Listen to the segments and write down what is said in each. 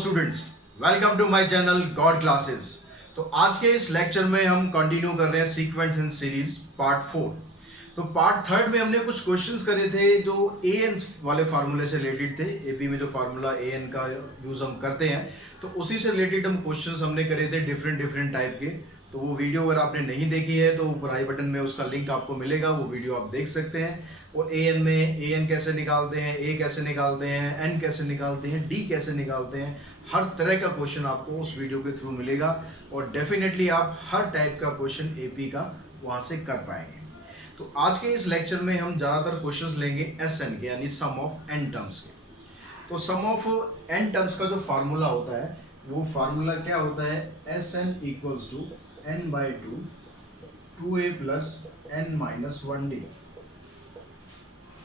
Students, welcome to my channel God classes. तो आज के इस लेक्चर में हम कंटिन्यू कर रहे हैं सीक्वेंस इन सीरीज पार्ट 4। तो पार्ट थर्ड में हमने कुछ क्वेश्चंस करे थे जो ए एन वाले फार्मूले से रिलेटेड थे। एपी में जो फार्मूला ए एन का यूज हम करते हैं तो उसी से रिलेटेड हम क्वेश्चंस हमने करे थे डिफरेंट टाइप के। तो वो वीडियो अगर आपने नहीं देखी है तो ऊपर आई बटन में उसका लिंक आपको मिलेगा, वो वीडियो आप देख सकते हैं। और ए एन में ए एन कैसे निकालते हैं, ए कैसे निकालते हैं, एन कैसे निकालते हैं, डी कैसे निकालते हैं, हर तरह का क्वेश्चन आपको उस वीडियो के थ्रू मिलेगा और डेफिनेटली आप हर टाइप का क्वेश्चन एपी का वहाँ से कर पाएंगे। तो आज के इस लेक्चर में हम ज़्यादातर क्वेश्चंस लेंगे एस एन के, यानी सम ऑफ एन टर्म्स के। तो सम ऑफ एन टर्म्स का जो फार्मूला होता है वो फार्मूला क्या होता है, S N equals to N by two A plus N minus 1d।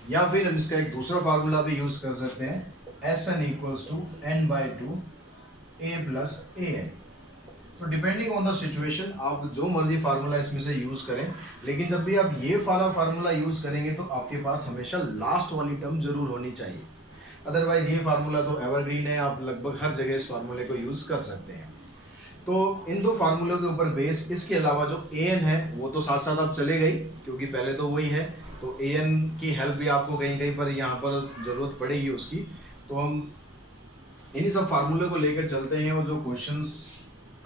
या फिर हम इसका एक दूसरा फार्मूला भी यूज कर सकते हैं, S N equals to N by two A plus A N. तो डिपेंडिंग ऑन द सिचुएशन आप जो मर्जी फार्मूला इसमें से यूज करें, लेकिन जब भी आप ये वाला फार्मूला यूज करेंगे तो आपके पास हमेशा लास्ट वाली टर्म जरूर होनी चाहिए। अदरवाइज ये फार्मूला तो एवरग्रीन है, आप लगभग हर जगह इस फार्मूले को यूज कर सकते हैं। तो इन दो फार्मूलों के ऊपर बेस, इसके अलावा जो ए एन है वो तो साथ साथ आप चले गई क्योंकि पहले तो वही है, तो ए एन की हेल्प भी आपको कहीं कहीं पर यहाँ पर जरूरत पड़ेगी उसकी। तो हम इन्हीं सब फार्मूले को लेकर चलते हैं और जो क्वेश्चंस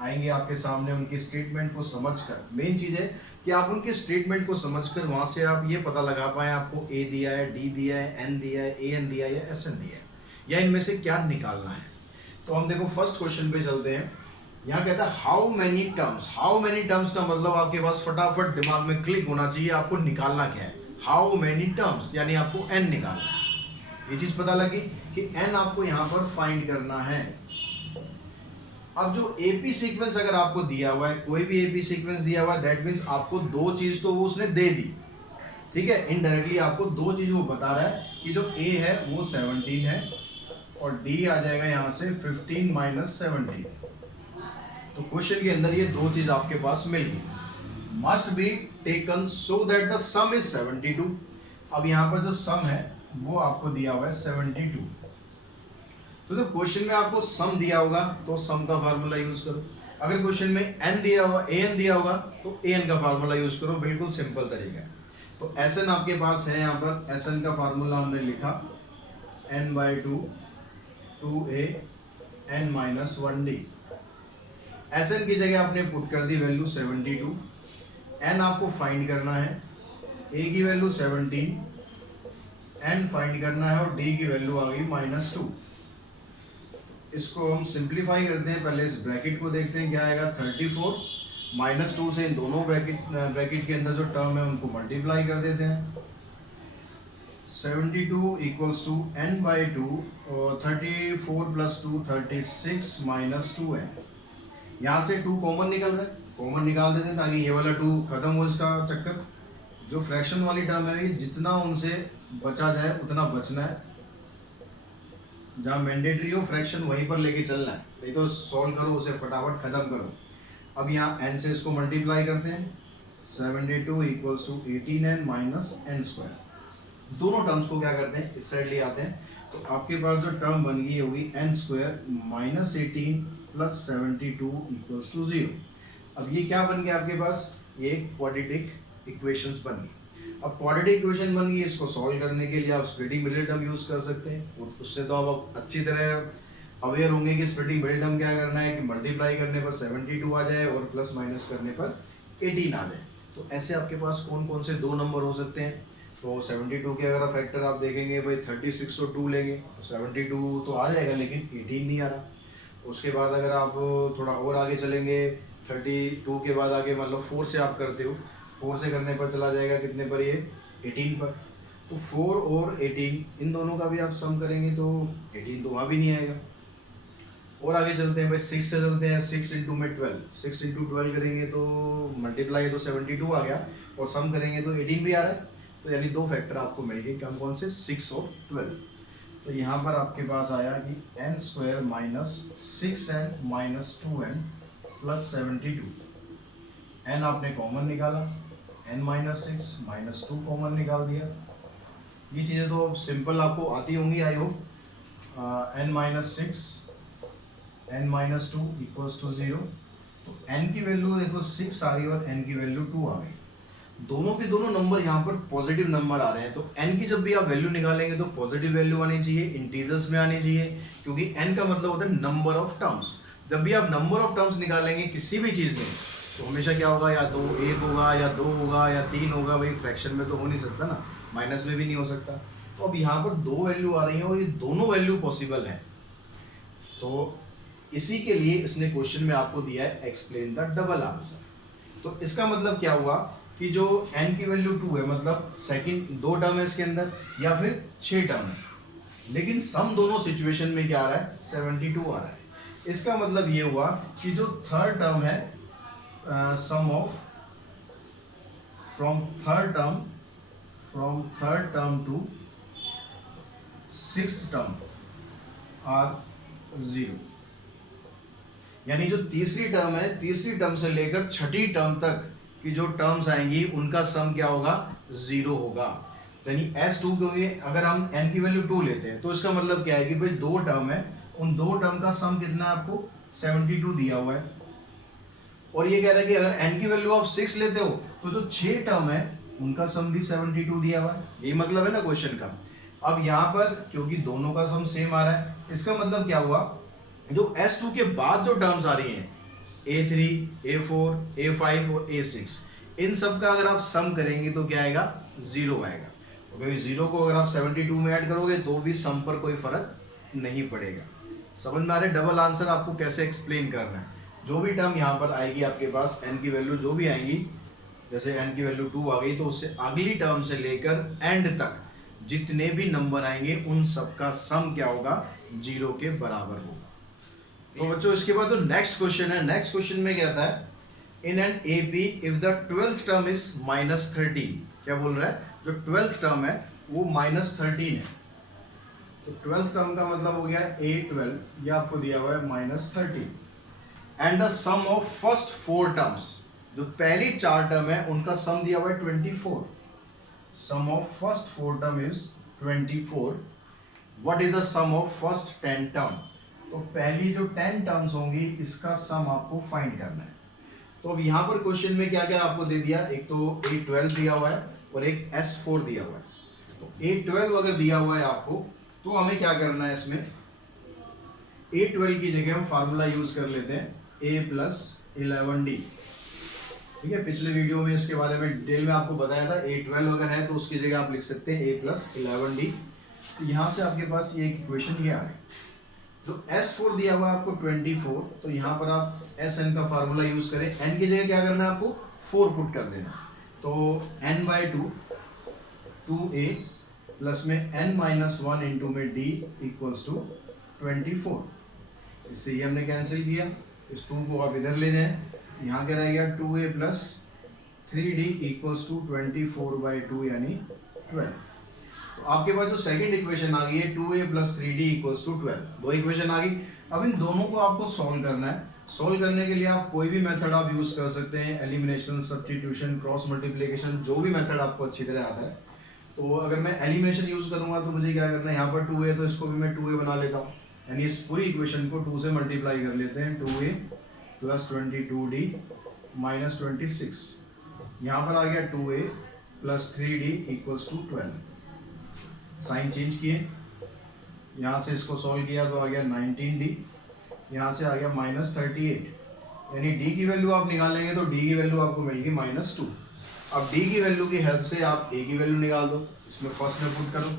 आएंगे आपके सामने उनकी स्टेटमेंट को समझकर, मेन चीज़ है कि आप उनके स्टेटमेंट को समझकर वहाँ से आप ये पता लगा पाएँ आपको ए दिया है, डी दिया है, एन दिया है, ए एन दिया है या एस एन दिया है, या इनमें से क्या निकालना है। तो हम देखो फर्स्ट क्वेश्चन पे चलते हैं। यहाँ कहता है how many terms. How many terms का मतलब आपके पास फटाफट दिमाग में क्लिक होना चाहिए, आपको निकालना क्या है। हाउ मेनी टर्म्स यानी आपको एन निकालना है। ये चीज पता लगी कि एन आपको यहाँ पर फाइंड करना है। अब जो एपी सीक्वेंस अगर आपको दिया हुआ है, कोई भी एपी सीक्वेंस दिया हुआ है, दैट मीन्स आपको दो चीज तो वो उसने दे दी, ठीक है। इनडायरेक्टली आपको दो चीज वो बता रहा है कि जो ए है वो 17 है और डी आ जाएगा यहाँ से 15 माइनस 17। तो क्वेश्चन के अंदर ये दो चीज आपके पास मिल गई। Must be taken so that the some is 72। अब यहाँ पर जो सम है वो आपको दिया हुआ है 72। तो जब क्वेश्चन में आपको सम दिया होगा तो सम का फार्मूला यूज करो। अगर क्वेश्चन में एन दिया होगा, ए एन दिया होगा तो ए एन का फार्मूला यूज करो। बिल्कुल सिंपल तरीका है। तो एस एन आपके पास है, यहाँ पर एस एन का फार्मूला हमने लिखा N by two A N minus 1d। S N की जगह आपने पुट कर दी वैल्यू 72। एन आपको फाइंड करना है, ए की वैल्यू 17, एन फाइंड करना है और डी की वैल्यू आ गई -2। इसको हम सिंप्लीफाई करते हैं। पहले इस ब्रैकेट को देखते हैं क्या आएगा, 34 -2 से इन दोनों ब्रैकेट के अंदर जो टर्म है उनको मल्टीप्लाई कर देते हैं। 72 इक्वल्स टू एन बाई 2 और 34 प्लस 2 36 माइनस 2 है। यहाँ से 2 कॉमन निकल रहा है, कॉमन निकाल देते हैं ताकि ये वाला 2 खत्म हो इसका चक्कर। जो फ्रैक्शन वाली टर्म है जितना उनसे बचा जाए उतना बचना है, जहाँ मैंडेटरी हो फ्रैक्शन वहीं पर लेके चलना है, नहीं तो सॉल्व करो उसे फटाफट खत्म करो। अब यहाँ एन से इसको मल्टीप्लाई करते हैं, 72 equals to 18n minus N square. दोनों टर्म्स को क्या करते हैं, इस साइड ले आते हैं। तो आपके पास जो टर्म बन गई होगी N square minus 18 plus 72 equals to 0। अब ये क्या बन गया आपके पास, ये क्वाड्रेटिक इक्वेशंस बन गई। अब क्वाड्रेटिक इक्वेशन बन गई, इसको सॉल्व करने के लिए आप स्प्लिटिंग मिडिल टर्म यूज कर सकते हैं। उससे तो आप अच्छी तरह अवेयर होंगे कि स्प्लिटिंग मिडिल टर्म क्या करना है कि मल्टीप्लाई करने पर 72 आ जाए और प्लस माइनस करने पर 18 आ जाए। तो ऐसे आपके पास कौन कौन से दो नंबर हो सकते हैं। तो 72 के अगर फैक्टर आप देखेंगे भाई 36 और 2 लेंगे तो 72 तो आ जाएगा लेकिन 18 नहीं आ रहा। उसके बाद अगर आप थोड़ा और आगे चलेंगे 32 के बाद आगे मतलब 4 से आप करते हो, 4 से करने पर चला जाएगा कितने पर, ये 18 पर। तो 4 और 18 इन दोनों का भी आप सम करेंगे तो 18 तो वहाँ भी नहीं आएगा। और आगे चलते हैं भाई 6 से चलते हैं, 6 इंटू में 12, 6 इंटू 12 करेंगे तो मल्टीप्लाई तो 72 आ गया और सम करेंगे तो 18 भी आ रहा है। तो यानी दो फैक्टर आपको मिल गए, कौन कौन से, 6 और 12। तो यहाँ पर आपके पास आया कि N square minus 6n minus 2n plus 72। N आपने कॉमन निकाला, n माइनस 6 माइनस 2 कॉमन निकाल दिया। ये चीज़ें तो सिंपल आपको आती होंगी I hope. n minus 6 n minus two equals to 0। तो n की वैल्यू देखो 6 आ गई और n की वैल्यू 2 आ गई। दोनों के दोनों नंबर यहाँ पर पॉजिटिव नंबर आ रहे हैं, तो n की जब भी आप वैल्यू निकालेंगे तो पॉजिटिव वैल्यू आनी चाहिए, इंटीजर्स में आनी चाहिए, क्योंकि n का मतलब होता है नंबर ऑफ टर्म्स। जब भी आप नंबर ऑफ टर्म्स निकालेंगे किसी भी चीज में तो हमेशा क्या होगा, या तो 1 होगा या 2 होगा या 3 होगा। भाई फ्रैक्शन में तो हो नहीं सकता ना, माइनस में भी नहीं हो सकता। तो अब यहाँ पर दो वैल्यू आ रही है और ये दोनों वैल्यू पॉसिबल है। तो इसी के लिए इसने क्वेश्चन में आपको दिया है एक्सप्लेन द डबल आंसर। तो इसका मतलब क्या हुआ कि जो n की वैल्यू 2 है, मतलब सेकंड 2 टर्म है इसके अंदर या फिर 6 टर्म है, लेकिन सम दोनों सिचुएशन में क्या आ रहा है, 72 आ रहा है। इसका मतलब ये हुआ कि जो थर्ड टर्म है, sum of from third term to sixth term are 0। यानी जो तीसरी टर्म है, तीसरी टर्म से लेकर छठी टर्म तक की जो टर्म्स आएंगी उनका सम क्या होगा, 0 होगा। यानी S2 के लिए अगर हम n की वैल्यू 2 लेते हैं तो इसका मतलब क्या है कि भाई दो टर्म है, उन दो टर्म का सम कितना है, आपको 72 दिया हुआ है। और ये कह रहा है कि अगर n की वैल्यू आप 6 लेते हो तो जो 6 टर्म है उनका सम भी 72 दिया हुआ है। यही मतलब है ना क्वेश्चन का। अब यहाँ पर क्योंकि दोनों का सम सेम आ रहा है, इसका मतलब क्या हुआ, जो S2 के बाद जो टर्म्स आ रही हैं A3, A4, A5 और A6, इन सब का अगर आप सम करेंगे तो क्या आएगा, 0 आएगा। क्योंकि 0 को अगर आप 72 में ऐड करोगे तो भी सम पर कोई फर्क नहीं पड़ेगा। समझ में आ रहा है डबल आंसर आपको कैसे एक्सप्लेन करना है। जो भी टर्म यहाँ पर आएगी आपके पास, n की वैल्यू जो भी आएंगी, जैसे n की वैल्यू 2 आ गई तो उससे अगली टर्म से लेकर एंड तक जितने भी नंबर आएंगे उन सबका सम क्या होगा, 0 के बराबर होगा। तो बच्चों इसके बाद जो नेक्स्ट क्वेश्चन है, नेक्स्ट क्वेश्चन में क्या आता है, in an AP if the 12th term is -13। क्या बोल रहा है, जो 12th टर्म है वो -13 है। तो 12th टर्म का मतलब हो गया A12, ये आपको दिया हुआ है -13। And the sum of first 4 terms, जो पहली 4 टर्म है उनका सम दिया हुआ है 24। Sum of first 4 term is 24। What is the sum of first 10 term. तो पहली जो 10 टर्म्स होंगी इसका सम आपको फाइंड करना है। तो अब यहाँ पर क्वेश्चन में क्या क्या आपको दे दिया, एक तो A12 दिया हुआ है और एक S4 दिया हुआ है। तो A12 अगर दिया हुआ है आपको तो हमें क्या करना है, इसमें A12 की जगह हम फार्मूला यूज कर लेते हैं A+11D। ठीक है, पिछले वीडियो में इसके बारे में डिटेल में आपको बताया था। A12 अगर है तो उसकी जगह आप लिख सकते हैं A+11D। तो यहाँ से आपके पास ये इक्वेशन ये आ है। तो S4 दिया हुआ है आपको 24, तो यहाँ पर आप Sn का फार्मूला यूज करें। n की जगह क्या करना है, आपको 4 पुट कर देना। तो n/2 2a प्लस में n-1 इंटू में d इक्वल्स टू 24। इससे ये हमने कैंसिल किया, इस 2 को आप इधर ले जाएं, यहाँ क्या रहेगा 2a plus 3d equals to 24/2 यानी 12। तो आपके पास जो सेकंड इक्वेशन आ गई है 2a plus 3d equals to 12, दो इक्वेशन आ गई। अब इन दोनों को आपको सॉल्व करना है। सॉल्व करने के लिए आप कोई भी मेथड आप यूज कर सकते हैं, एलिमिनेशन, सब्स्टिट्यूशन, क्रॉस मल्टीप्लिकेशन, जो भी मेथड आपको अच्छी तरह आता है। तो अगर मैं एलिमिनेशन यूज करूंगा तो मुझे क्या करना है, यहाँ पर 2a तो इसको भी मैं 2a बना लेता हूँ, यानी इस पूरी इक्वेशन को 2 से मल्टीप्लाई कर लेते हैं। 2a प्लस 22d माइनस 26, यहाँ पर आ गया 2a plus 3d equals to 12। Sign change किए, यहाँ से इसको सॉल्व किया तो आ गया 19d, यहाँ से आ गया -38। यानी d की वैल्यू आप निकालेंगे तो d की वैल्यू आपको मिलेगी -2। अब d की वैल्यू की हेल्प से आप a की वैल्यू निकाल दो, इसमें फर्स्ट में पुट करो।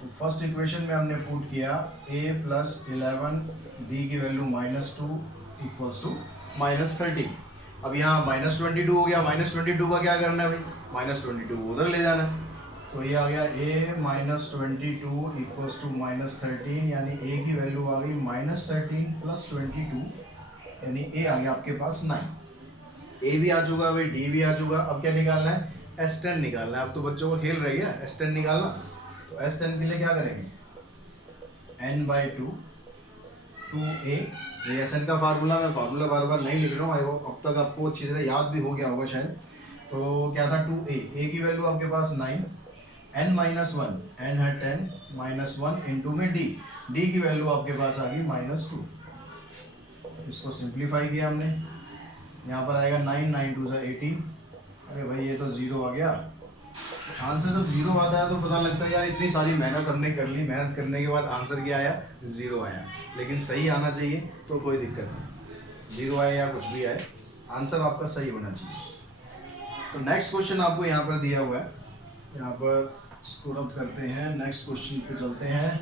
तो फर्स्ट इक्वेशन में हमने पुट किया a प्लस 11 d की वैल्यू -2 इक्वल्स टू -30। अब यहाँ -22 हो गया, -22 का क्या करना है भाई, -22 उधर ले जाना है। तो ये आ गया a-22 इक्वल्स टू -13, यानी a की वैल्यू आ गई -13 प्लस 22, यानी a आ गया आपके पास 9। a भी आ चुका भाई, d भी आ चुका। अब क्या निकालना है, S10 निकालना है। अब तो बच्चों को खेल रही है S10 निकालना। तो S10 के लिए क्या करेंगे, n/2 2a। ये Sn का फार्मूला, मैं फार्मूला बार बार नहीं लिख रहा हूँ, आई होप अब तक आपको अच्छी तरह याद भी हो गया होगा शायद। तो क्या था 2a, a की वैल्यू आपके पास 9, n-1, n है 10 -1 इंटू में d, d की वैल्यू आपके पास आ गई -2। इसको सिंप्लीफाई किया हमने, यहाँ पर आएगा 9, 9 2 18। अरे भाई ये तो ज़ीरो आ गया। आंसर जब ज़ीरो आता है तो पता लगता है यार इतनी सारी मेहनत हमने कर ली, मेहनत करने के बाद आंसर क्या आया, ज़ीरो आया। लेकिन सही आना चाहिए तो कोई दिक्कत नहीं, ज़ीरो आए या कुछ भी आए, आंसर आपका सही होना चाहिए। तो नेक्स्ट क्वेश्चन आपको यहाँ पर दिया हुआ है, यहाँ पर स्क्रॉल अप करते हैं, नेक्स्ट क्वेश्चन पे चलते हैं।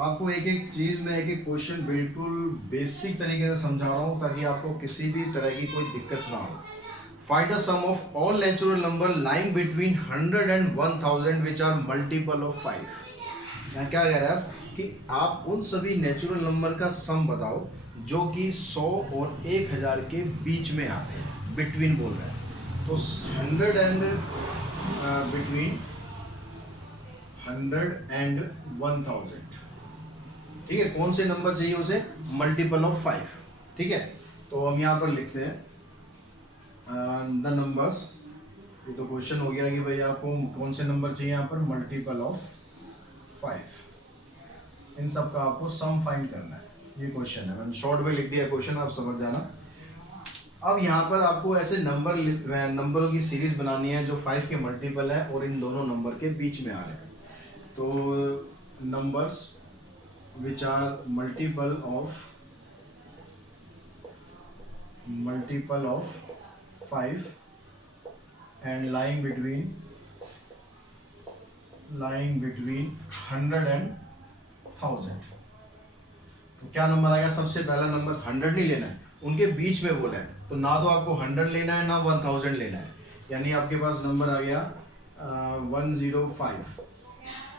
आपको एक एक चीज़ में एक एक क्वेश्चन बिल्कुल बेसिक तरीके से समझा रहा हूँ ताकि आपको किसी भी तरह की कोई दिक्कत ना हो। Find the sum of all natural number lying between 100 and 1000 which are multiple of 5। यहाँ क्या कह रहा है कि आप उन सभी नेचुरल नंबर का सम बताओ जो कि 100 और 1000 के बीच में आते हैं, बिटवीन बोल रहा है। तो 100 एंड बिटवीन 100 एंड 1000, ठीक है। कौन से नंबर चाहिए उसे, मल्टीपल ऑफ 5, ठीक है। तो हम यहाँ पर लिखते हैं द नंबर्स। ये तो क्वेश्चन हो गया कि भाई आपको कौन से नंबर चाहिए, यहाँ पर मल्टीपल ऑफ 5, इन सब का आपको सम फाइंड करना है, ये क्वेश्चन है। मैंने शॉर्ट में लिख दिया क्वेश्चन, आप समझ जाना। अब यहाँ पर आपको ऐसे नंबरों की सीरीज बनानी है जो 5 के मल्टीपल है और इन दोनों नंबर के बीच में आ रहे हैं। तो numbers which are multiple of 5 and lying between 100 and 1000। तो क्या नंबर आएगा, सबसे पहला नंबर 100 नहीं लेना है, उनके बीच में बोला है, तो ना तो आपको 100 लेना है ना 1000 लेना है, यानी आपके पास नंबर आ गया 105।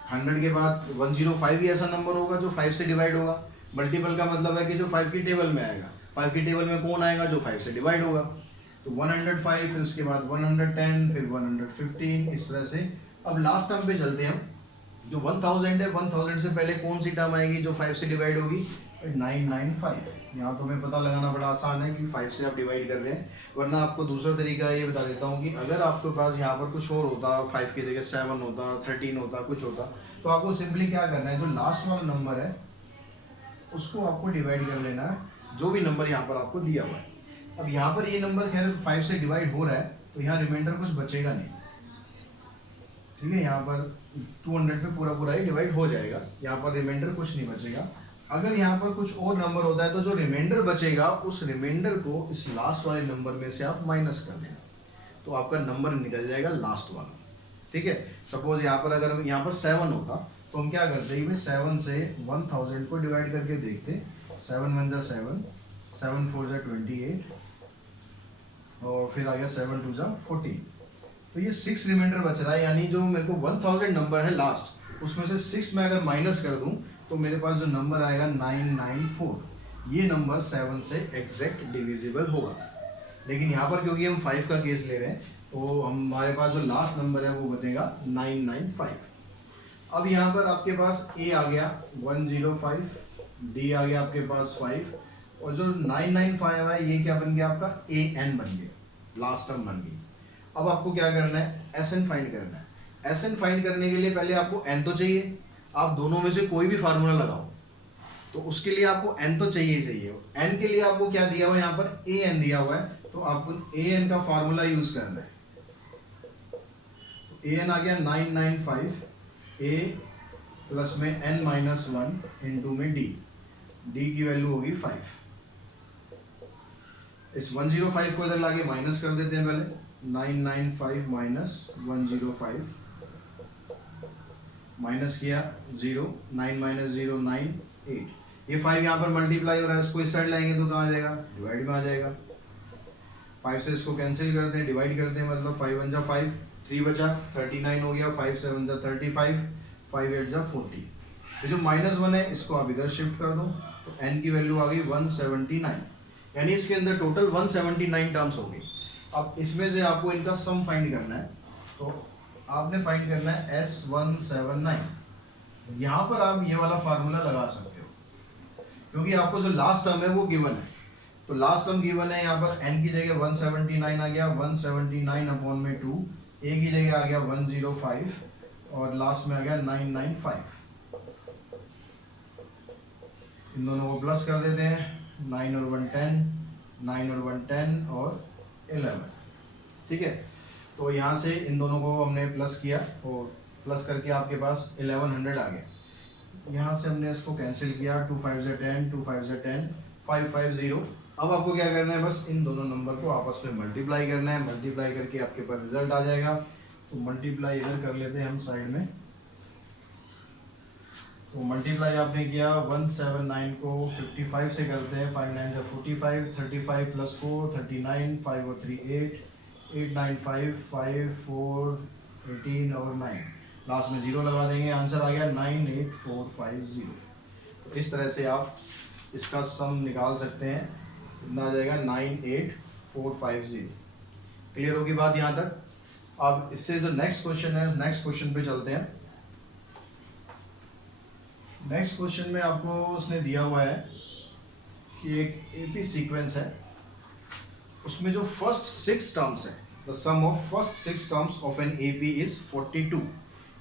100 के बाद 105 ही ऐसा नंबर होगा जो 5 से डिवाइड होगा। मल्टीपल का मतलब है कि जो 5 की टेबल में आएगा, 5 की टेबल में कौन आएगा, जो 5 से डिवाइड होगा। तो 105, फिर उसके बाद 110, फिर 115, इस तरह से। अब लास्ट टर्म पे चलते हैं हम, जो 1000 है, 1000 से पहले कौन सी टर्म आएगी जो 5 से डिवाइड होगी, 995। यहाँ तो हमें पता लगाना बड़ा आसान है कि 5 से आप डिवाइड कर रहे हैं, वरना आपको दूसरा तरीका ये बता देता हूँ कि अगर आपके पास यहाँ पर कुछ और होता, 5 की जगह 7 होता, 13 होता, कुछ होता, तो आपको सिंपली क्या करना है, जो लास्ट वाला नंबर है उसको आपको डिवाइड कर लेना है, जो भी नंबर यहाँ पर आपको दिया हुआ है। अब यहाँ पर ये नंबर खैर 5 से डिवाइड हो रहा है, तो यहाँ रिमाइंडर कुछ बचेगा नहीं, ठीक है। यहाँ पर 200 पे पूरा पूरा ही डिवाइड हो जाएगा, यहाँ पर रिमाइंडर कुछ नहीं बचेगा। अगर यहाँ पर कुछ और नंबर होता है तो जो रिमाइंडर बचेगा उस रिमाइंडर को इस लास्ट वाले नंबर में से आप माइनस कर देना, तो आपका नंबर निकल जाएगा लास्ट वाला, ठीक है। सपोज यहाँ पर अगर यहाँ पर 7 होता तो हम क्या करते हैं, 7 से 1000 को डिवाइड करके देखते, 7 1 जा 7, 7 4 जा 28, और फिर आ गया 7 2 जा 14। तो ये 6 रिमाइंडर बच रहा है, यानी जो मेरे को 1000 नंबर है लास्ट, उसमें से 6 में अगर माइनस कर दूं तो मेरे पास जो नंबर आएगा 994, ये नंबर 7 से एग्जैक्ट डिविजिबल होगा। लेकिन यहाँ पर क्योंकि हम 5 का केस ले रहे हैं तो हमारे पास जो लास्ट नंबर है वो बनेगा 995। अब यहाँ पर आपके पास A आ गया 105, D आ गया आपके पास 5, और जो 995 है ये क्या बन गया आपका AN बन गया, लास्ट टर्म बन गई। अब आपको क्या करना है, SN फाइंड करना है। SN फाइंड करने के लिए पहले आपको N तो चाहिए, आप दोनों में से कोई भी फार्मूला लगाओ, तो उसके लिए आपको N तो चाहिए ही चाहिए। N के लिए आपको क्या दिया हुआ है, यहाँ पर AN दिया हुआ है, तो आपको AN का फार्मूला यूज करना है। तो AN आ गया 995, A प्लस में N माइनस 1 इंटू में D, D की वैल्यू होगी 5। इस 105 को इधर लाके माइनस कर देते हैं पहले, 995 माइनस 105, माइनस किया 0, 9 माइनस 0 9 8। ये 5 यहाँ पर मल्टीप्लाई हो रहा है, इसको इस साइड लाएंगे तो कहाँ आ जाएगा, डिवाइड में आ जाएगा। 5 से इसको कैंसिल करते हैं, डिवाइड करते हैं, मतलब 5 1 जा 5, 3 बचा 39 हो गया, 5 7 जा 35, 5 8 जा 40। ये जो -1 है इसको आप इधर शिफ्ट कर दो, तो n की वैल्यू आ गई 179, यानी इसके अंदर टोटल 179 टर्म्स हो गई। अब इसमें से आपको इनका सम फाइंड करना है, तो आपने फाइंड करना है S179। यहाँ पर आप ये वाला फार्मूला लगा सकते हो, क्योंकि आपको जो लास्ट टर्म है वो गिवन है। तो लास्ट टर्म गिवन है, यहाँ पर n की जगह 179 आ गया, 179 अपॉन में 2, a की जगह आ गया 105 और लास्ट में आ गया 995। इन दोनों को प्लस कर देते हैं, 9 और 1 10, 9 और 1 10 और 11, ठीक है। तो यहाँ से इन दोनों को हमने प्लस किया और प्लस करके आपके पास 1100 आ गया। यहाँ से हमने इसको कैंसिल किया, 2 5 से 10, 2 5 से 10, 5 5 0। अब आपको क्या करना है, बस इन दोनों नंबर को आपस में मल्टीप्लाई करना है, मल्टीप्लाई करके आपके पास रिजल्ट आ जाएगा। तो मल्टीप्लाई इधर कर लेते हैं हम साइड में। तो मल्टीप्लाई आपने किया 179 को 55 से करते हैं, 5 9 45, 35 प्लस 4 39, 5 और 3 8, 8 9 5 5 4 18 और 9, लास्ट में 0 लगा देंगे, आंसर आ गया 98450। तो इस तरह से आप इसका सम निकाल सकते हैं, कितना आ जाएगा 98450। क्लियर होगी बात यहाँ तक। अब इससे जो नेक्स्ट क्वेश्चन है, नेक्स्ट क्वेश्चन पे चलते हैं। नेक्स्ट क्वेश्चन में आपको उसने दिया हुआ है कि एक एपी सीक्वेंस है, उसमें जो फर्स्ट 6 टर्म्स है, the sum of first 6 terms of an AP is 42,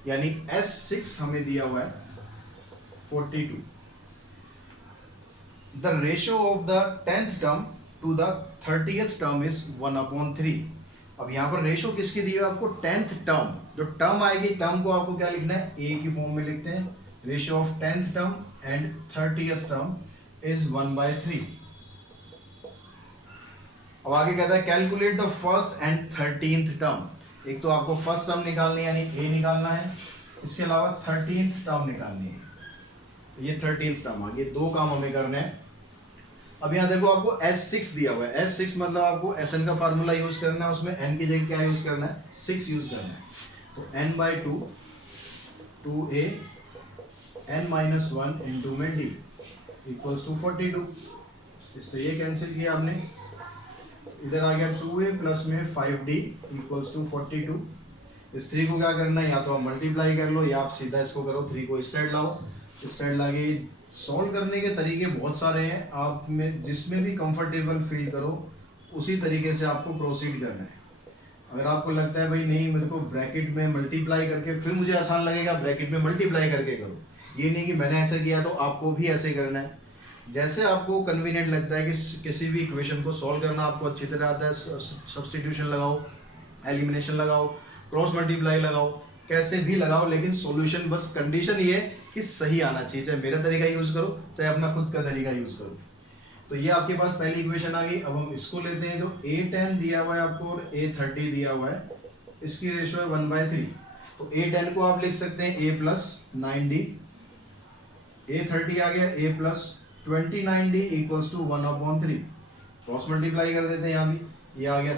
यानी S6 हमें दिया हुआ है 42। The ratio of the 10th term to the 30th term is 1/3। अब यहाँ पर रेशियो किसकी दी है आपको, 10th टर्म, जो टर्म आएगी टर्म को आपको क्या लिखना है, ए की फॉर्म में लिखते हैं। Ratio of 10th term and 30th term is 1/3। अब आगे कहता है calculate the first and 13th term. एक तो आपको फर्स्ट टर्म निकालनी है यानी ए निकालना है, इसके अलावा 13th टर्म निकालनी है, तो ये 13th टर्म आ, ये दो काम हमें करने हैं। अब यहाँ देखो आपको S6 दिया हुआ है, S6 मतलब आपको Sn का फार्मूला यूज करना है, उसमें n की जगह क्या यूज करना है, 6 यूज करना है। तो n/2 2a n-1 इंटू में d इक्वल्स टू 42। इससे ये कैंसिल किया आपने, इधर आ गया 2a प्लस में 5d इक्वल्स टू 42। इस 3 को क्या करना है, या तो आप मल्टीप्लाई कर लो या आप सीधा इसको करो, 3 को इस साइड लाओ, इस साइड लाके सॉल्व करने के तरीके बहुत सारे हैं, आप में जिसमें भी कंफर्टेबल फील करो उसी तरीके से आपको प्रोसीड करना है। अगर आपको लगता है भाई नहीं मेरे को ब्रैकेट में मल्टीप्लाई करके फिर मुझे आसान लगेगा, ब्रैकेट में मल्टीप्लाई करके करो, ये नहीं कि मैंने ऐसा किया तो आपको भी ऐसे करना है। जैसे आपको कन्वीनियंट लगता है कि किसी भी इक्वेशन को सॉल्व करना आपको अच्छी तरह आता है, सब्स्टिट्यूशन लगाओ, एलिमिनेशन लगाओ, क्रॉस मल्टीप्लाई लगाओ, कैसे भी लगाओ, लेकिन सॉल्यूशन बस कंडीशन ये है कि सही आना चाहिए, चाहे मेरा तरीका यूज करो चाहे अपना खुद का तरीका यूज करो। तो ये आपके पास पहली इक्वेशन आ गई। अब हम इसको लेते हैं, जो a10 दिया हुआ है आपको और a30 दिया हुआ है, इसकी रेशियो है 1/3। तो a10 को आप लिख सकते हैं a प्लस 9d, a30 आ गया a plus 29d equals to 1/3। Cross multiply कर देते हैं, यहाँ भी ये आ गया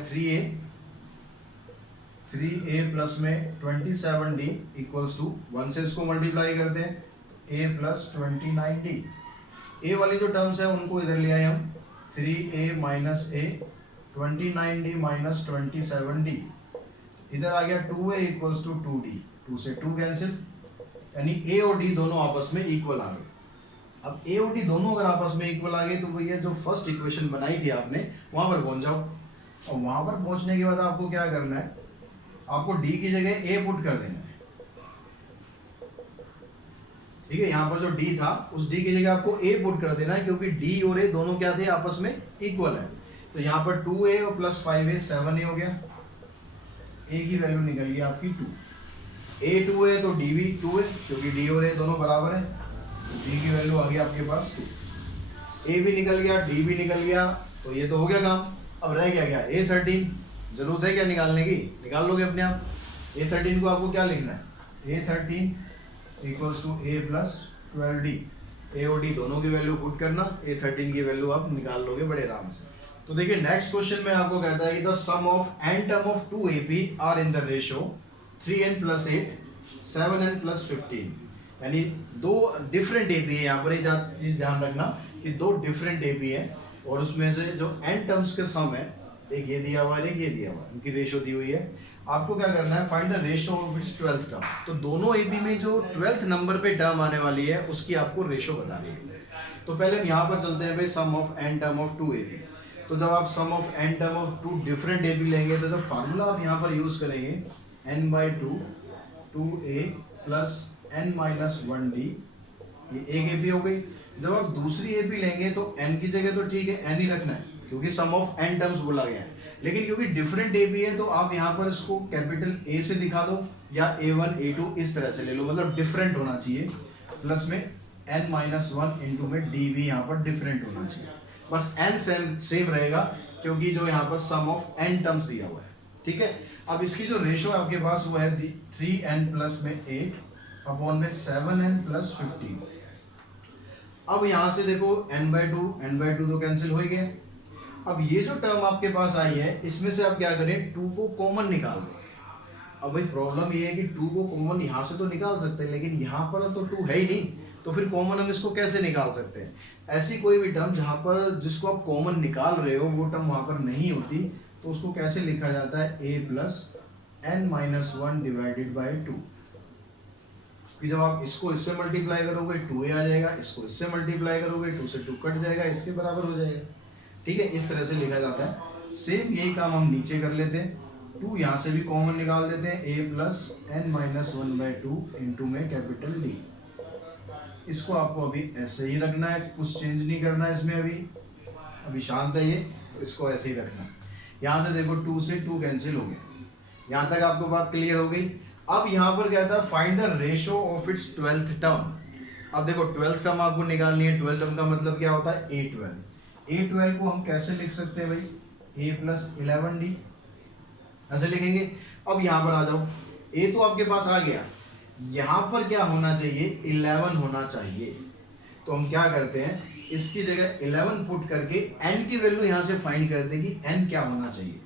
3a प्लस में 27d इक्वल्स टू 1 से इसको मल्टीप्लाई करते हैं, a प्लस 29d। a वाली जो टर्म्स है उनको इधर ले आए हम, 3a minus a 29d minus 27d, इधर आ गया 2a इक्वल्स टू 2d, 2 से 2 कैंसिल, यानी a और d दोनों आपस में इक्वल आ गए। अब a और d दोनों अगर आपस में इक्वल आ गए तो भैया जो फर्स्ट इक्वेशन बनाई थी आपने वहां पर पहुंच जाओ, और वहां पर पहुंचने के बाद आपको क्या करना है, आपको d की जगह a पुट कर देना है, ठीक है। यहाँ पर जो d था उस d की जगह आपको a पुट कर देना है, क्योंकि d और a दोनों क्या थे, आपस में इक्वल है। तो यहाँ पर 2a और प्लस 5a 7a हो गया, a की वैल्यू निकल गई आपकी 2, a 2 है तो d भी 2 है, क्योंकि d और a दोनों बराबर है, तो d की वैल्यू आ गई आपके पास 2, a भी निकल गया d भी निकल गया, तो ये तो हो गया काम। अब रह गया a13, जरूरत है क्या निकालने की, निकाल लोगे अपने आप। a13 को आपको क्या लिखना है, a13 equals to a plus 12d, a और d दोनों की वैल्यू पुट करना, a13 की वैल्यू आप निकाल लोगे बड़े आराम से। तो देखिए नेक्स्ट क्वेश्चन में आपको कहता है the sum of n term of 2 AP are in the ratio 3n plus 8 7n plus 15, यानी दो डिफरेंट AP है, यहाँ पर एक चीज ध्यान रखना कि दो डिफरेंट AP है, और उसमें से जो n टर्म्स के सम है, एक ये दिया हुआ है एक ये दिया हुआ है, उनकी रेशियो दी हुई है। आपको क्या करना है, find the ratio of its 12th term. तो दोनों एपी में जो 12th नंबर पे टर्म आने वाली है उसकी आपको रेशियो बतानी है। तो पहले हम यहाँ पर चलते हैं भाई, sum of n term of 2 AP। तो जब आप sum of n term of 2 different AP लेंगे तो जब फार्मूला आप यहाँ पर यूज करेंगे n/2 2a प्लस n-1d ये एक एपी हो गई। जब आप दूसरी एपी लेंगे तो एन की जगह तो ठीक है एन ही रखना है, क्योंकि सम ऑफ एन टर्म्स बोला गया है। लेकिन क्योंकि डिफरेंट एपी है तो आप यहाँ पर इसको कैपिटल ए से दिखा दो या A1 A2 इस तरह से ले लो, मतलब डिफरेंट होना चाहिए। प्लस में n-1 इंटू में डी भी यहाँ पर डिफरेंट होना चाहिए। बस n सेम रहेगा, क्योंकि जो यहाँ पर सम ऑफ n टर्म्स दिया हुआ है। ठीक है, अब इसकी जो रेशो है आपके पास वो है 3n प्लस में 8 अपॉन में 7n प्लस 15। अब यहाँ से देखो n/2 तो कैंसिल हो ही गया। अब ये जो टर्म आपके पास आई है इसमें से आप क्या करें, 2 को कॉमन निकाल दो। अब भाई प्रॉब्लम ये है कि 2 को कॉमन यहाँ से तो निकाल सकते हैं, लेकिन यहाँ पर तो 2 है ही नहीं, तो फिर कॉमन हम इसको कैसे निकाल सकते हैं। ऐसी कोई भी टर्म जहाँ पर जिसको आप कॉमन निकाल रहे हो वो टर्म वहाँ पर नहीं होती, तो उसको कैसे लिखा जाता है, a plus n-1 divided by 2। कि जब आप इसको इससे मल्टीप्लाई करोगे 2a आ जाएगा, इसको इससे मल्टीप्लाई करोगे 2 से 2 कट जाएगा, इसके बराबर हो जाएगा। ठीक है, इस तरह से लिखा जाता है। सेम यही काम हम नीचे कर लेते हैं, 2 यहाँ से भी कॉमन निकाल देते हैं, a प्लस n-1/2 इंटू में कैपिटल D। इसको आपको अभी ऐसे ही रखना है, कुछ चेंज नहीं करना है इसमें, अभी शांत है ये, इसको ऐसे ही रखना है। यहाँ से देखो 2 से 2 कैंसिल हो गया, यहाँ तक आपको बात क्लियर हो गई। अब यहाँ पर क्या था, find the ratio of its 12th term. अब देखो 12th टर्म आपको निकालनी है, 12th टर्म का मतलब क्या होता है, a12 को हम कैसे लिख सकते हैं भाई, a प्लस 11d ऐसे लिखेंगे। अब यहाँ पर आ जाओ, a तो आपके पास आ गया, यहाँ पर क्या होना चाहिए, 11 होना चाहिए। तो हम क्या करते हैं, इसकी जगह 11 पुट करके n की वैल्यू यहाँ से फाइंड करते हैं कि n क्या होना चाहिए।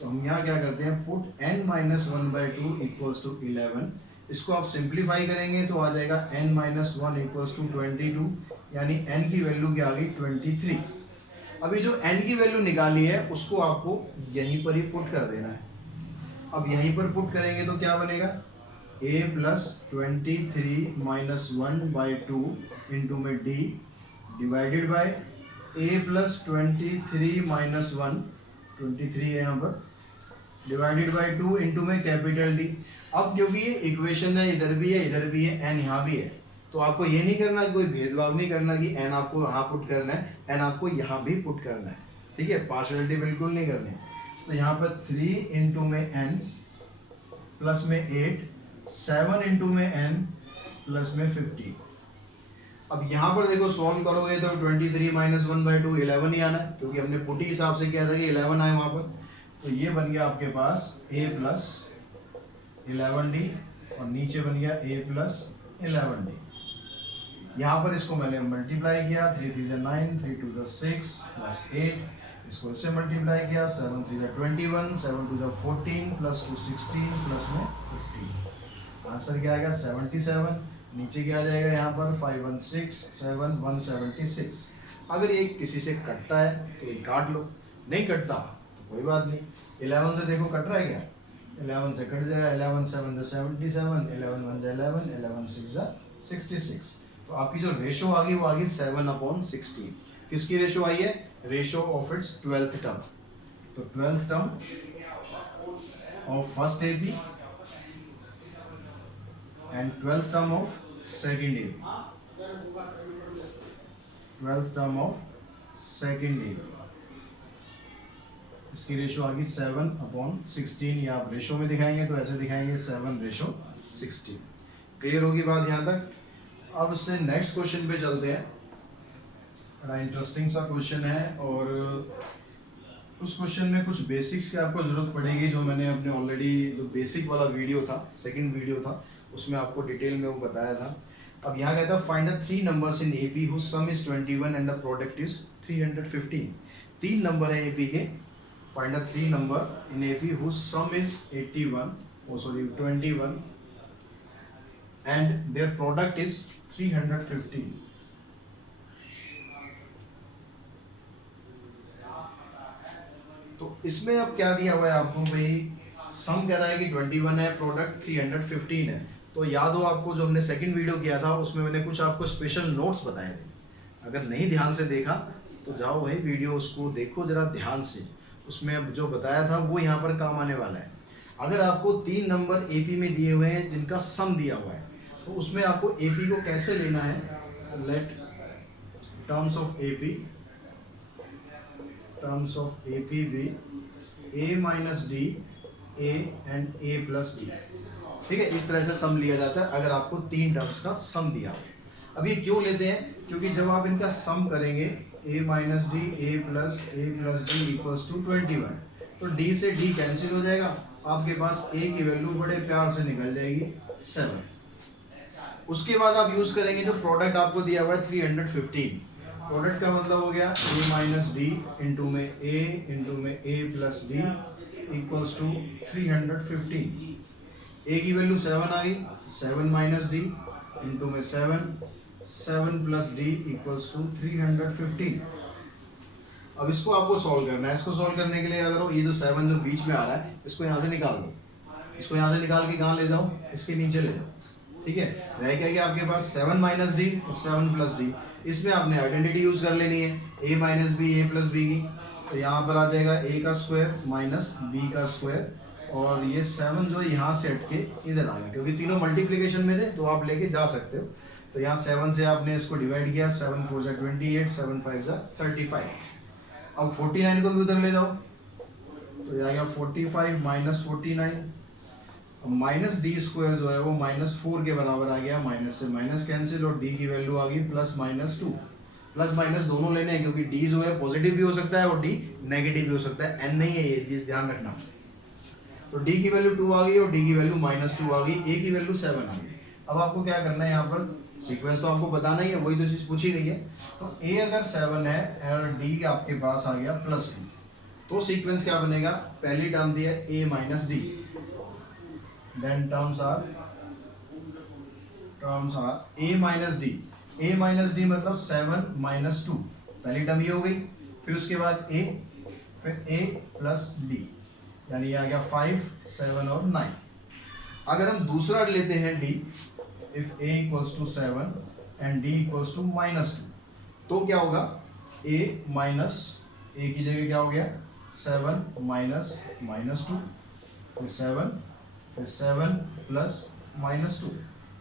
तो हम यहाँ क्या करते हैं, पुट n-1/2 इक्वल्स टू 11। इसको आप सिंप्लीफाई करेंगे तो आ जाएगा n-1 इक्वल्स टू 22, यानी n की वैल्यू क्या आ गई, 23। अभी जो n की वैल्यू निकाली है उसको आपको यहीं पर ही पुट कर देना है। अब यहीं पर पुट करेंगे तो क्या बनेगा, a प्लस 23-1/2 इंटू में d divided by a plus 23-1, 23 है यहाँ पर, डिवाइडेड बाय 2 इंटू में कैपिटल D। अब क्योंकि ये इक्वेशन है, इधर भी है इधर भी है, n यहाँ भी है, तो आपको ये नहीं करना, कोई भेदभाव नहीं करना कि n आपको यहाँ पुट करना है, n आपको यहाँ भी पुट करना है। ठीक है, पार्शियलिटी बिल्कुल नहीं करनी। तो यहाँ पर 3 इंटू में n प्लस में 8, 7 इंटू में n प्लस में 50। अब यहाँ पर देखो सॉल्व करोगे तो 23-1/2 11 ही आना है, क्योंकि हमने पुट ही हिसाब से किया था कि 11 आए वहाँ पर। तो ये बन गया आपके पास a प्लस 11d और नीचे बन गया a प्लस 11d। यहाँ पर इसको मैंने मल्टीप्लाई किया, 3 3 9, 3 2 6 प्लस 8, इसको इससे मल्टीप्लाई किया, 7 3 21, 7 2 14 प्लस 2 16 प्लस में 15। आंसर क्या आएगा, 77। नीचे क्या आ जाएगा यहाँ पर, 5 1 6 7 176। अगर ये किसी से कटता है तो ये काट लो, नहीं कटता तो कोई बात नहीं। 11 से देखो कट रहा है क्या, 11 से कट जाएगा, 11 7 77, 11 1 11, 11 6 66। तो आपकी जो रेशो आ गई वो आ गई 7/16। किसकी रेशो आई है, ratio of its 12th term. तो 12th term of first AP and 12th term of second AP, 12th term of second AP, इसकी रेशो आ गई 7/16। या आप रेशो में दिखाएंगे तो ऐसे दिखाएंगे 7/16। क्लियर होगी बात यहाँ तक। अब इससे नेक्स्ट क्वेश्चन पे चलते हैं। बड़ा इंटरेस्टिंग सा क्वेश्चन है और उस क्वेश्चन में कुछ बेसिक्स की आपको जरूरत पड़ेगी, जो मैंने अपने ऑलरेडी जो बेसिक वाला वीडियो था, सेकंड वीडियो था, उसमें आपको डिटेल में वो बताया था। अब यहाँ कहता है find the 3 numbers in AP whose sum is 21 and the product is 315। 3 number है एपी के, find the 3 number in AP whose sum is 21 and their product is 315। तो इसमें अब क्या दिया हुआ है आपको भाई, सम कह रहा है कि 21 है, प्रोडक्ट 315 है। तो याद हो आपको जो हमने सेकंड वीडियो किया था उसमें मैंने कुछ आपको स्पेशल नोट्स बताए थे। अगर नहीं ध्यान से देखा तो जाओ भाई वीडियो उसको देखो जरा ध्यान से, उसमें अब जो बताया था वो यहाँ पर काम आने वाला है। अगर आपको 3 नंबर एपी में दिए हुए हैं जिनका सम दिया हुआ है, तो उसमें आपको AP को कैसे लेना है, तो let terms of AP be A minus D A and A plus D. ठीक है, इस तरह से सम लिया जाता है अगर आपको 3 टर्म्स का सम दिया हो। अब ये क्यों लेते हैं, क्योंकि जब आप इनका सम करेंगे A minus D A plus D equals to 21, तो D से D कैंसिल हो जाएगा, आपके पास A की वैल्यू बड़े प्यार से निकल जाएगी 7। उसके बाद आप यूज करेंगे जो प्रोडक्ट आपको दिया हुआ है 315। प्रोडक्ट का मतलब हो गया A माइनस डी इंटू में A plus D equals to 315। A की वैल्यू 7 आ गई, 7 माइनस डी इंटू में 7 प्लस डी इक्वल्स टू 315। अब इसको आपको सॉल्व करना है। इसको सॉल्व करने के लिए अगर ये जो 7 जो बीच में आ रहा है इसको यहाँ से निकाल दो, इसको यहाँ से निकाल के कहाँ ले जाओ, इसके नीचे ले जाओ। ठीक है, रह गया आपके पास 7 माइनस डी और 7 प्लस डी। इसमें आपने आइडेंटिटी यूज कर लेनी है A minus B A plus B की, तो यहाँ पर आ जाएगा A का स्क्वायर माइनस B का स्क्वायर, और ये 7 जो है यहाँ से हट के इधर आ गया, क्योंकि तीनों मल्टीप्लिकेशन में थे तो आप लेके जा सकते हो। तो यहाँ 7 से आपने इसको डिवाइड किया, 7 4 जा 28, 7 5 जा 35। अब 49 को भी उधर ले जाओ, तो ये आ गया 45 माइनस 49। माइनस डी स्क्वायर जो है वो -4 के बराबर आ गया, माइनस से माइनस कैंसिल, और डी की वैल्यू आ गई +-2। प्लस माइनस दोनों लेने हैं क्योंकि डी जो है पॉजिटिव भी हो सकता है और डी नेगेटिव भी हो सकता है, एन नहीं है ये चीज ध्यान रखना। तो डी की वैल्यू 2 आ गई और डी की वैल्यू -2 आ गई, ए की वैल्यू 7 आ गई। अब आपको क्या करना है, यहाँ पर सीक्वेंस तो आपको बताना ही है, वही तो चीज पूछी गई है। तो ए अगर 7 है और डी आपके पास आ गया +2, तो सीक्वेंस क्या बनेगा, पहली टर्म दी है A minus D, then terms are a minus D. a minus D मतलब 7 माइनस 2, पहली टर्म ये हो गई। फिर उसके बाद a, फिर a प्लस d, यानी ये आ गया 5 7 और 9। अगर हम दूसरा लेते हैं d, if a equals to 7 and d equals to -2, तो क्या होगा, a माइनस a की जगह क्या हो गया 7 माइनस -2, फिर 7 प्लस -2,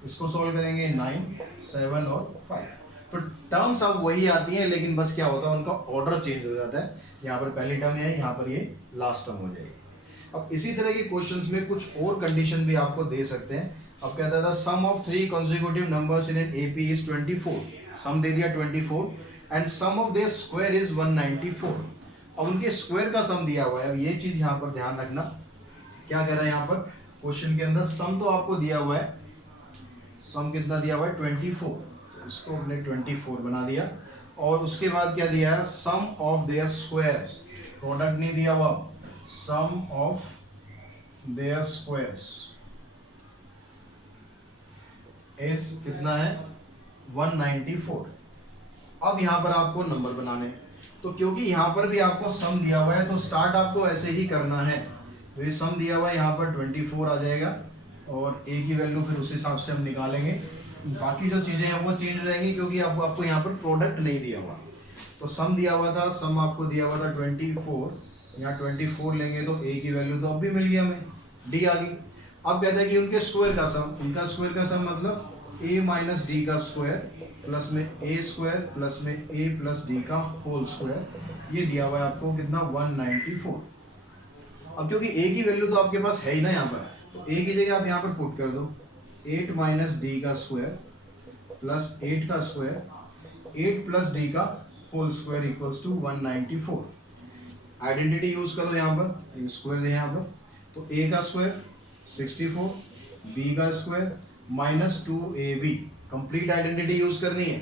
इसको सोल्व करेंगे 9 7 और 5। तो टर्म्स अब वही आती हैं, लेकिन बस क्या होता है उनका ऑर्डर चेंज हो जाता है। यहाँ पर पहली टर्म है, यहाँ पर ये लास्ट टर्म हो जाएगी। अब इसी तरह के क्वेश्चंस में कुछ और कंडीशन भी आपको दे सकते हैं। अब कहता था sum of 3 consecutive numbers in an AP is 24, sum दे दिया 24 and sum of their square is 194। अब उनके स्क्वायर का सम दिया हुआ है। अब ये चीज यहाँ पर ध्यान रखना, क्या कह रहा है यहाँ पर क्वेश्चन के अंदर, सम तो आपको दिया हुआ है, सम कितना दिया हुआ है 24, इसको हमने 24 बना दिया, और उसके बाद क्या दिया है, sum of there squares, product नहीं दिया हुआ, सम ऑफ देयर स्क्वायर्स इज कितना है 194। अब यहाँ पर आपको नंबर बनाने, तो क्योंकि यहाँ पर भी आपको सम दिया हुआ है तो स्टार्ट आपको ऐसे ही करना है। तो ये सम दिया हुआ है, यहाँ पर 24 आ जाएगा और a की वैल्यू फिर उस हिसाब से हम निकालेंगे। बाकी जो चीज़ें हैं वो चेंज रहेंगी क्योंकि आपको यहाँ पर प्रोडक्ट नहीं दिया हुआ। तो सम दिया हुआ था, सम आपको दिया हुआ था 24, यहाँ 24 लेंगे तो a की वैल्यू तो अब भी मिल गई हमें, d आ गई। अब कहते हैं कि उनके स्क्वायर का सम, उनका स्क्वायर का सम मतलब a माइनस डी का स्क्वायर प्लस में a स्क्वायर प्लस में a प्लस डी का होल स्क्वायर, ये दिया हुआ है आपको कितना 194। अब क्योंकि a की वैल्यू तो आपके पास है ही ना यहाँ पर, तो a की जगह आप यहाँ पर पुट कर दो 8 माइनस डी का स्क्वायर प्लस 8 का स्क्वायर, 8 प्लस डी का whole square equals to 194। Identity use करो यहाँ पर, स्क्वायर दे यहाँ पर, तो a का स्क्वायर 64, b का square minus 2ab, complete identity use करनी है।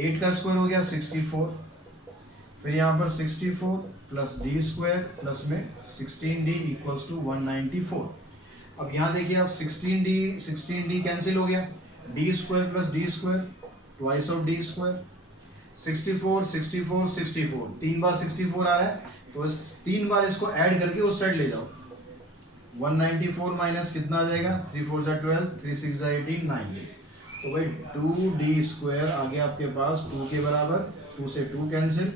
8 का स्क्वायर हो गया 64, फिर यहाँ पर 64 प्लस डी स्क्वायर प्लस में 16d इक्वल्स टू 194। अब यहाँ देखिए आप 16d कैंसिल हो गया, D square plus D square twice of D square, 64 64 64, 3 बार 64 आ रहा है तो 3 बार इसको ऐड करके उस साइड ले जाओ। 194 माइनस कितना आ जाएगा, 3 4 जा 12, 3 6 जा 18, 9। तो भाई 2d स्क्वायर आ गया आपके पास 2 के बराबर, 2 से 2 कैंसिल,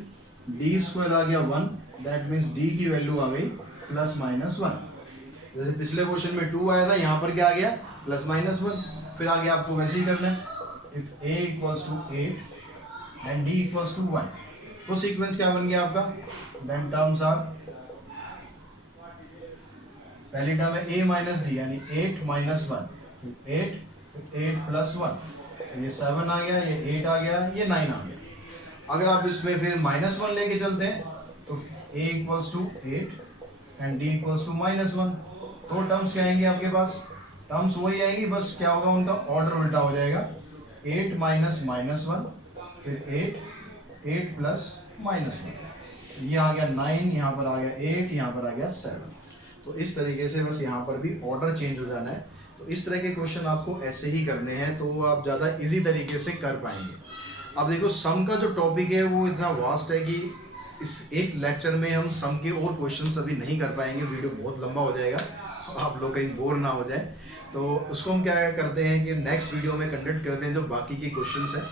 d स्क्वायर आ गया 1, दैट मीन्स d की वैल्यू आ गई +-1। जैसे पिछले क्वेश्चन में 2 आया था, यहाँ पर क्या आ गया +-1। फिर आगे आपको वैसे ही करना है, if a equals to 8 and d equals to 1, तो सीक्वेंस क्या बन गया आपका, देन टर्म्स आर, पहली टर्म है a माइनस डी यानी 8 माइनस 1, 8 प्लस 1, ये 7 आ गया, ये 8 आ गया, ये 9 आ गया। अगर आप इसमें फिर -1 लेके चलते हैं तो a equals to 8 and d equals to -1, तो टर्म्स क्या आएंगे आपके पास, टर्म्स वही आएंगी, बस क्या होगा उनका ऑर्डर उल्टा हो जाएगा, 8 माइनस -1 फिर 8 प्लस -1, ये आ गया 9, यहाँ पर आ गया 8, यहाँ पर आ गया 7। तो इस तरीके से बस यहाँ पर भी ऑर्डर चेंज हो जाना है। तो इस तरह के क्वेश्चन आपको ऐसे ही करने हैं, तो आप ज़्यादा इजी तरीके से कर पाएंगे। अब देखो सम का जो टॉपिक है वो इतना वास्ट है कि इस एक लेक्चर में हम सम के और क्वेश्चंस अभी नहीं कर पाएंगे, वीडियो बहुत लंबा हो जाएगा, आप लोग कहीं बोर ना हो जाए। तो उसको हम क्या करते हैं कि नेक्स्ट वीडियो में कंडक्ट करते हैं जो बाकी के क्वेश्चंस हैं,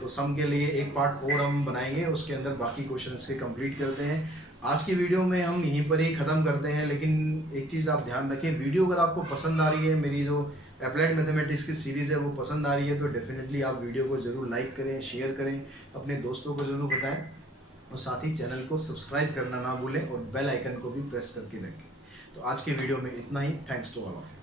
तो सम के लिए एक पार्ट और हम बनाएंगे, उसके अंदर बाकी क्वेश्चंस के कंप्लीट करते हैं। आज की वीडियो में हम यहीं पर ही ख़त्म करते हैं, लेकिन एक चीज़ आप ध्यान रखें, वीडियो अगर आपको पसंद आ रही है, मेरी जो अप्लाइड मैथमेटिक्स की सीरीज़ है वो पसंद आ रही है, तो डेफिनेटली आप वीडियो को ज़रूर लाइक करें, शेयर करें, अपने दोस्तों को ज़रूर बताएं, और साथ ही चैनल को सब्सक्राइब करना ना भूलें और बेल आइकन को भी प्रेस करके रखें। तो आज के वीडियो में इतना ही। Thanks to all of you.